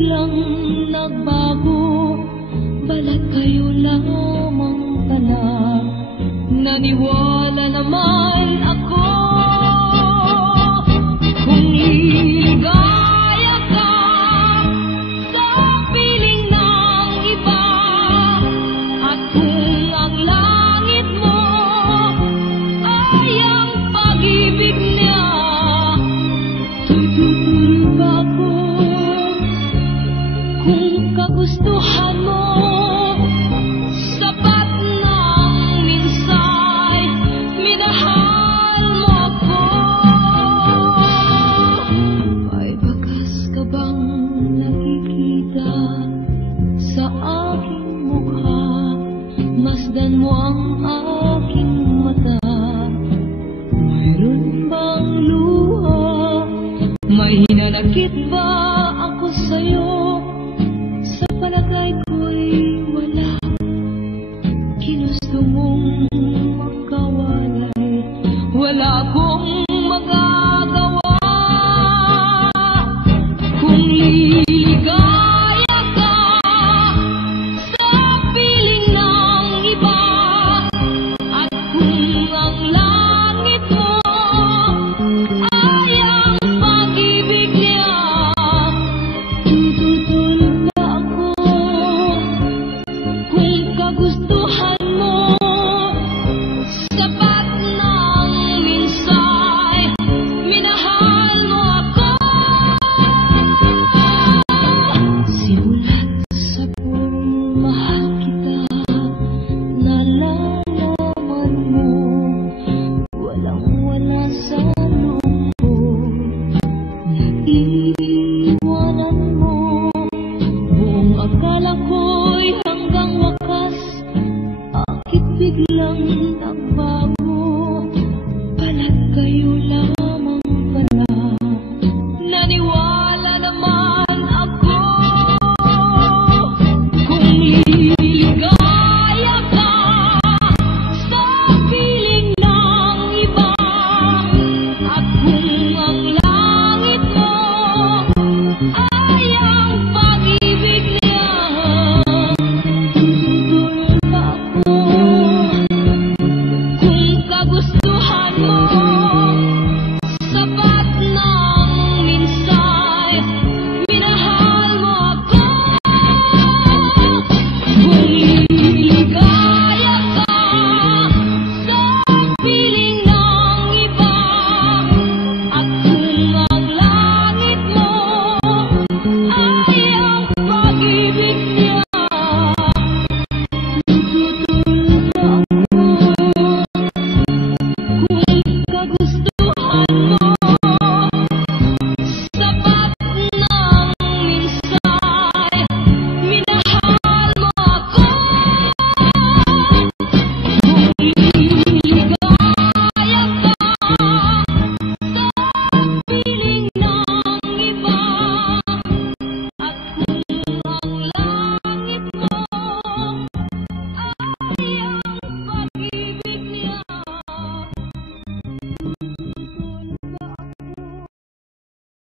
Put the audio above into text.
biglang nagbago, balat kayo lamang pala. Naniwala naman ako kung liligaya ka sa piling ng iba, at kung ang langit mo ay ang pag-ibig niya, tututuro ba ako kung kagustuhan mo? Sapat ng minsay minahal mo ako. May bakas ka bang nakikita sa aking mukha? Masdan mo ang aking mata. Mayroon bang luha? May hinanakit ba ako sa'yo? Sa palagay ko'y wala. Ginusto mong magkawa.